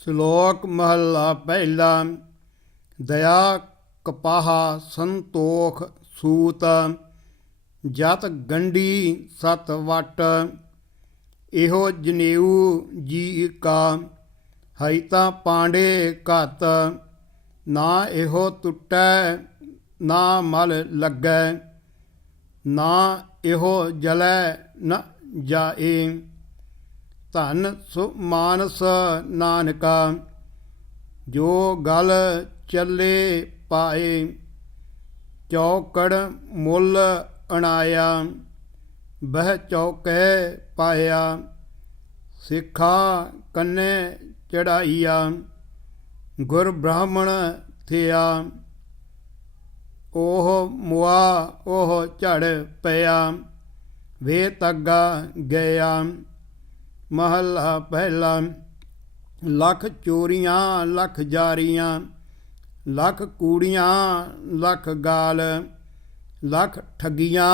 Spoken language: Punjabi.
ਸ਼ਲੋਕ ਮਹੱਲਾ ਪਹਿਲਾ, ਦਇਆ ਕਪਾਹ ਸੰਤੋਖ ਸੂਤ, ਜਤ ਗੰਢੀ ਸਤ ਵਟ, ਇਹੋ ਜਨੇਊ ਜੀ ਕਾ, ਹਈ ਤਾਂ ਪਾਂਡੇ ਘਤ, ਨਾ ਇਹੋ ਟੁੱਟੈ, ਨਾ ਮਲ ਲੱਗੈ, ਨਾ ਇਹੋ ਜਲੈ ਨ ਜਾਏ। ਧਨ ਸੁ ਮਾਨਸ ਨਾਨਕਾ, ਜੋ ਗਲ ਚੱਲੇ ਪਾਏ, ਚੌਕੜ ਮੁੱਲ ਅਣਾਇਆ, ਬਹਿ ਚੌਕੈ ਪਾਇਆ, ਸਿੱਖਾ ਕੰਨੇ ਚੜਾਈਆ, ਗੁਰ ਬ੍ਰਾਹਮਣ ਥਿਆ ਉਹ ਮੁਆ ਉਹ ਝੜ ਪਿਆ, ਵੇ ਤੱਗਾ ਗਿਆ। ਮਹੱਲਾ ਪਹਿਲਾ ਲੱਖ ਚੋਰੀਆਂ ਲੱਖ ਜਾਰੀਆਂ ਲੱਖ ਕੂੜੀਆਂ ਲੱਖ ਗਾਲ ਲੱਖ ਠੱਗੀਆਂ